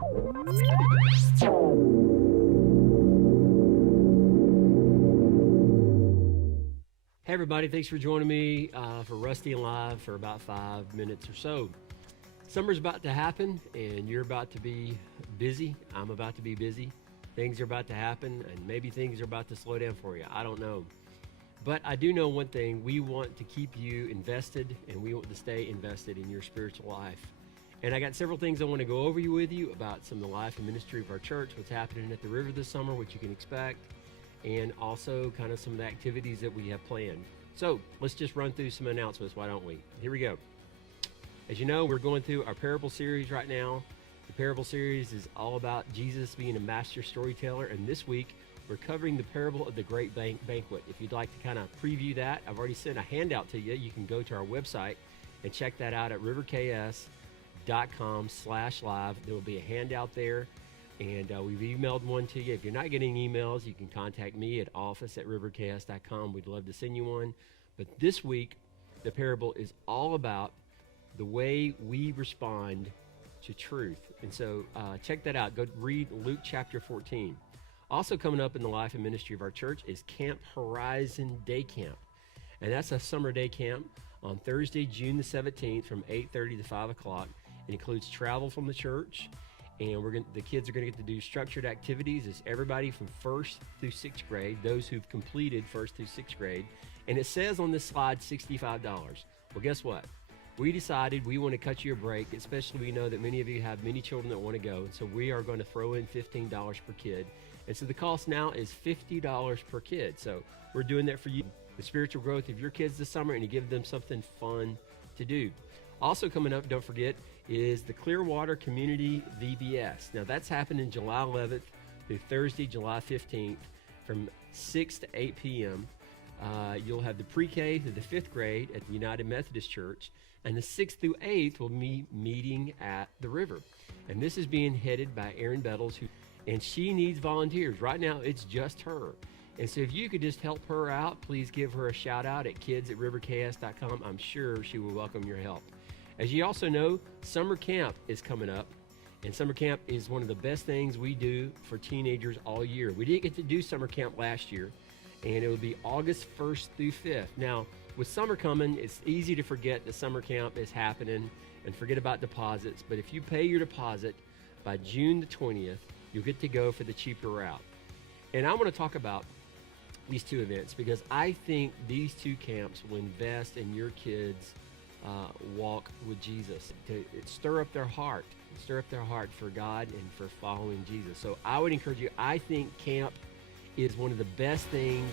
Hey everybody, thanks for joining me for Rusty and Live for about 5 minutes or so. Summer's about to happen and you're about to be busy. I'm about to be busy. Things are about to happen and maybe things are about to slow down for you. I don't know. But I do know one thing. We want to keep you invested and we want to stay invested in your spiritual life. And I got several things I want to go over with you about some of the life and ministry of our church, what's happening at the river this summer, what you can expect, and also kind of some of the activities that we have planned. So let's just run through some announcements, why don't we? Here we go. As you know, we're going through our parable series right now. The parable series is all about Jesus being a master storyteller, and this week we're covering the parable of the Great Banquet. If you'd like to kind of preview that, I've already sent a handout to you. You can go to our website and check that out at riverks.com/live. There will be a handout there. And we've emailed one to you. If you're not getting emails, you can contact me at office@riverks.com. We'd love to send you one. But this week, the parable is all about the way we respond to truth. And so check that out. Go read Luke chapter 14. Also coming up in the life and ministry of our church is Camp Horizon Day Camp. And that's a summer day camp on Thursday, June the 17th from 8:30 to 5 o'clock. It includes travel from the church. And the kids are going to get to do structured activities. It's everybody from 1st through 6th grade, those who've completed 1st through 6th grade. And it says on this slide $65. Well, guess what? We decided we want to cut you a break, especially we know that many of you have many children that want to go. And so we are going to throw in $15 per kid. And so the cost now is $50 per kid. So we're doing that for you, the spiritual growth of your kids this summer, and to give them something fun to do. Also coming up, don't forget, is the Clearwater Community VBS. Now that's happening July 11th through Thursday, July 15th from 6 to 8 p.m. You'll have the pre-K to the 5th grade at the United Methodist Church, and the 6th through 8th will be meeting at the river. And this is being headed by Erin Bettles, and she needs volunteers. Right now, it's just her. And so if you could just help her out, please give her a shout out at kids@riverks.com. I'm sure she will welcome your help. As you also know, summer camp is coming up, and summer camp is one of the best things we do for teenagers all year. We didn't get to do summer camp last year, and it will be August 1st through 5th. Now, with summer coming, it's easy to forget that summer camp is happening and forget about deposits, but if you pay your deposit by June the 20th, you'll get to go for the cheaper route. And I want to talk about these two events because I think these two camps will invest in your kids' walk with Jesus, to stir up their heart for God and for following Jesus. So I would encourage you, I think camp is one of the best things,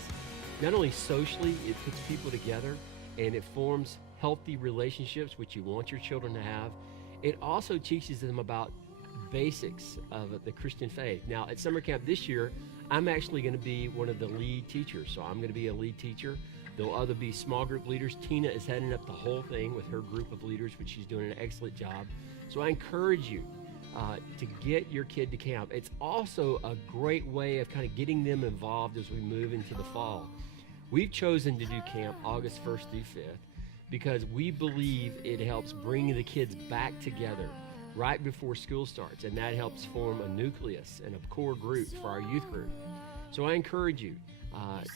not only socially, it puts people together and it forms healthy relationships, which you want your children to have. It also teaches them about basics of the Christian faith. Now at summer camp this year, I'm actually going to be one of the lead teachers. So I'm going to be a lead teacher. There'll other be small group leaders. Tina is heading up the whole thing with her group of leaders, which she's doing an excellent job. So I encourage you to get your kid to camp. It's also a great way of kind of getting them involved as we move into the fall. We've chosen to do camp August 1st through 5th because we believe it helps bring the kids back together right before school starts, and that helps form a nucleus and a core group for our youth group. So I encourage you,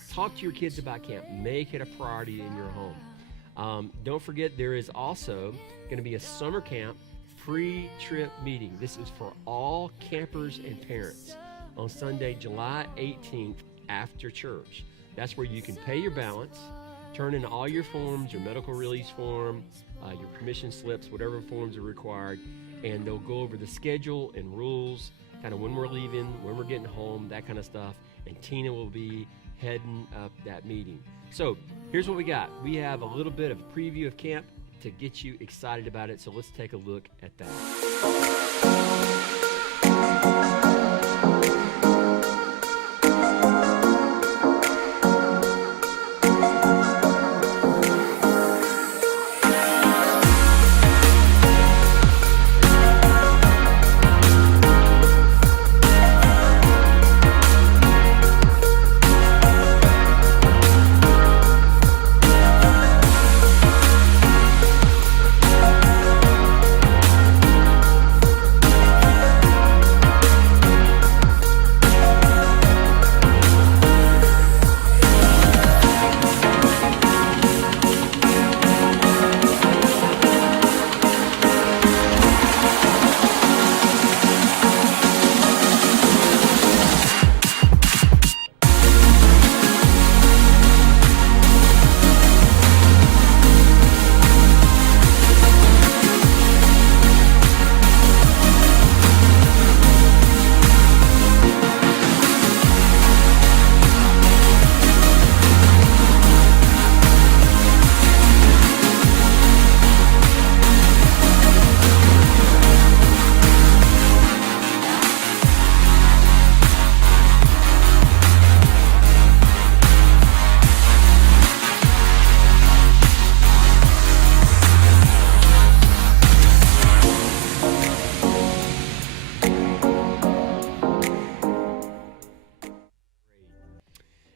talk to your kids about camp. Make it a priority in your home. Don't forget, there is also going to be a summer camp pre-trip meeting. This is for all campers and parents on Sunday, July 18th after church. That's where you can pay your balance, turn in all your forms, your medical release form, your permission slips, whatever forms are required, and they'll go over the schedule and rules, kind of when we're leaving, when we're getting home, that kind of stuff. And Tina will be heading up that meeting. So here's what we got. We have a little bit of a preview of camp to get you excited about it. So let's take a look at that.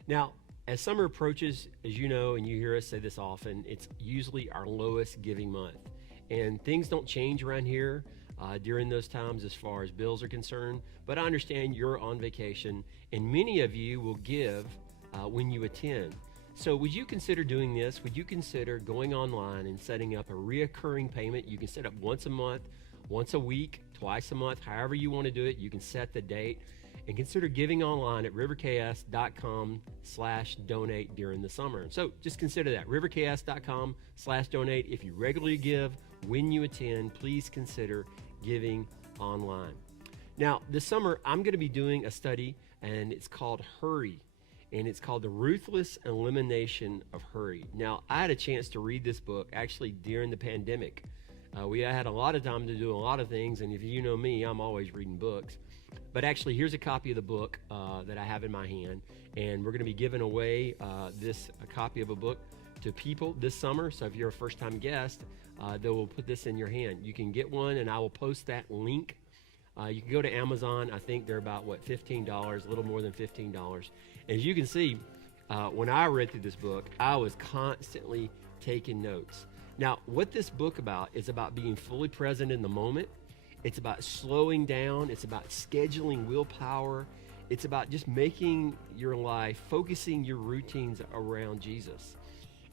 Now, as summer approaches, as you know, and you hear us say this often, it's usually our lowest giving month. And things don't change around here during those times as far as bills are concerned. But I understand you're on vacation, and many of you will give when you attend. So would you consider doing this? Would you consider going online and setting up a reoccurring payment? You can set up once a month, once a week, twice a month, however you want to do it. You can set the date. And consider giving online at riverks.com/donate during the summer. So just consider that, riverks.com/donate. If you regularly give, when you attend, please consider giving online. Now, this summer, I'm going to be doing a study, and it's called Hurry, and it's called The Ruthless Elimination of Hurry. Now, I had a chance to read this book actually during the pandemic. We had a lot of time to do a lot of things, and if you know me, I'm always reading books. But actually, here's a copy of the book that I have in my hand, and we're going to be giving away a copy of a book to people this summer. So if you're a first-time guest, they will put this in your hand. You can get one, and I will post that link. You can go to Amazon. I think they're about, $15, a little more than $15. As you can see, when I read through this book, I was constantly taking notes. Now, what this book is about being fully present in the moment. It's about slowing down. It's about scheduling willpower. It's about just making your life, focusing your routines around Jesus.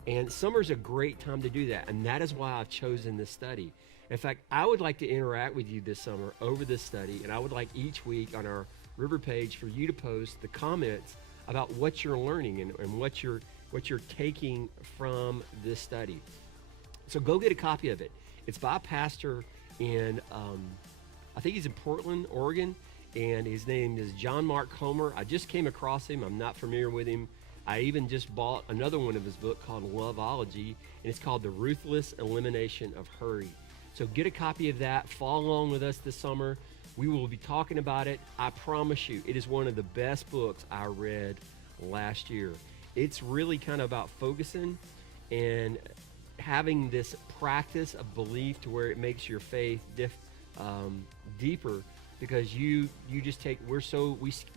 And summer's a great time to do that, and that is why I've chosen this study. In fact, I would like to interact with you this summer over this study, and I would like each week on our River page for you to post the comments about what you're learning and what you're taking from this study. So go get a copy of it. It's by a pastor in, I think he's in Portland, Oregon, and his name is John Mark Comer. I just came across him. I'm not familiar with him. I even just bought another one of his books called Loveology, and it's called The Ruthless Elimination of Hurry. So get a copy of that. Follow along with us this summer. We will be talking about it. I promise you, it is one of the best books I read last year. It's really kind of about focusing and having this practice of belief to where it makes your faith deeper, because you just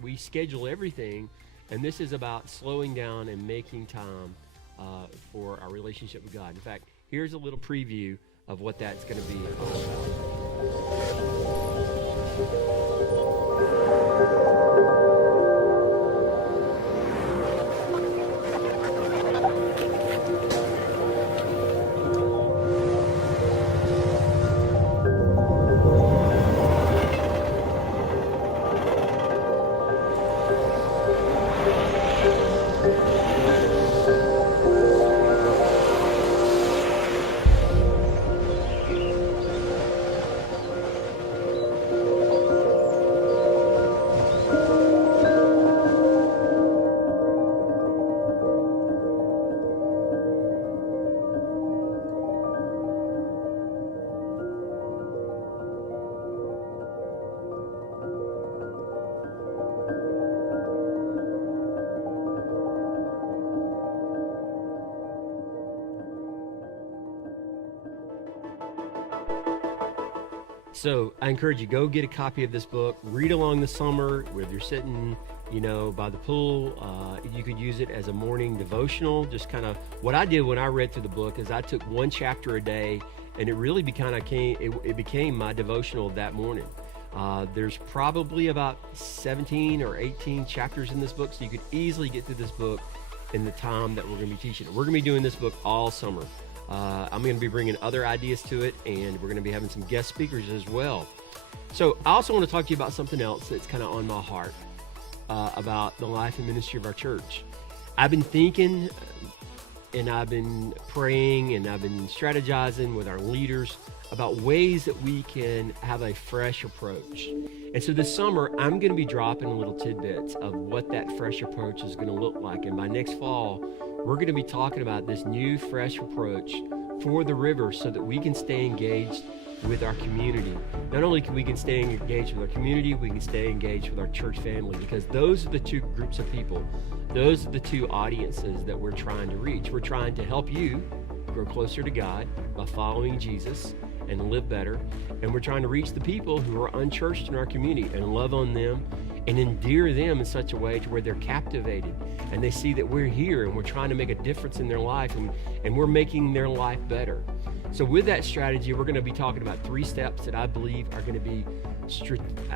we schedule everything, and this is about slowing down and making time for our relationship with God. In fact, here's a little preview of what that's going to be all So I encourage you, go get a copy of this book, read along the summer, whether you're sitting, by the pool. You could use it as a morning devotional. Just kind of what I did when I read through the book is I took one chapter a day, and it really became my devotional that morning. There's probably about 17 or 18 chapters in this book, so you could easily get through this book in the time that we're going to be teaching it. We're going to be doing this book all summer. I'm going to be bringing other ideas to it, and we're going to be having some guest speakers as well. So I also want to talk to you about something else that's kind of on my heart about the life and ministry of our church. I've been thinking, and I've been praying, and I've been strategizing with our leaders about ways that we can have a fresh approach. And so this summer, I'm going to be dropping little tidbits of what that fresh approach is going to look like. And by next fall, we're going to be talking about this new fresh approach for the river so that we can stay engaged with our community. Not only can we stay engaged with our community, we can stay engaged with our church family, because those are the two groups of people. Those are the two audiences that we're trying to reach. We're trying to help you grow closer to God by following Jesus and live better. And we're trying to reach the people who are unchurched in our community and love on them and endear them in such a way to where they're captivated and they see that we're here and we're trying to make a difference in their life, and we're making their life better. So with that strategy, we're going to be talking about 3 steps that I believe are going to be,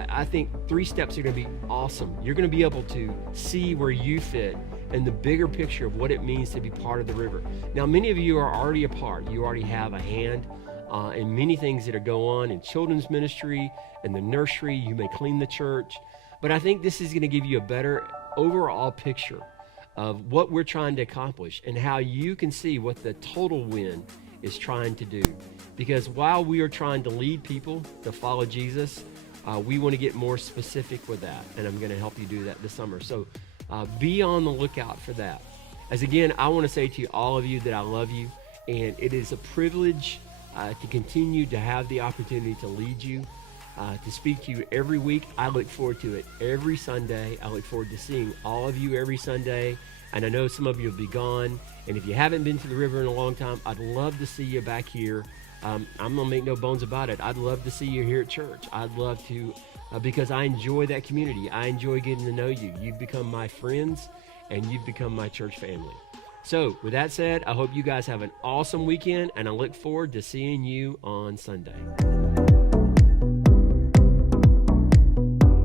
I think 3 steps are going to be awesome. You're going to be able to see where you fit and the bigger picture of what it means to be part of the river. Now, many of you are already a part. You already have a hand in many things that are going on in children's ministry, in the nursery. You may clean the church. But I think this is going to give you a better overall picture of what we're trying to accomplish and how you can see what the total win is trying to do. Because while we are trying to lead people to follow Jesus, we want to get more specific with that. And I'm going to help you do that this summer. So be on the lookout for that. As again, I want to say to all of you that I love you. And it is a privilege to continue to have the opportunity to lead you, to speak to you every week. I look forward to it every Sunday. I look forward to seeing all of you every Sunday. And I know some of you will be gone. And if you haven't been to the river in a long time, I'd love to see you back here. I'm going to make no bones about it. I'd love to see you here at church. I'd love to, because I enjoy that community. I enjoy getting to know you. You've become my friends, and you've become my church family. So with that said, I hope you guys have an awesome weekend, and I look forward to seeing you on Sunday.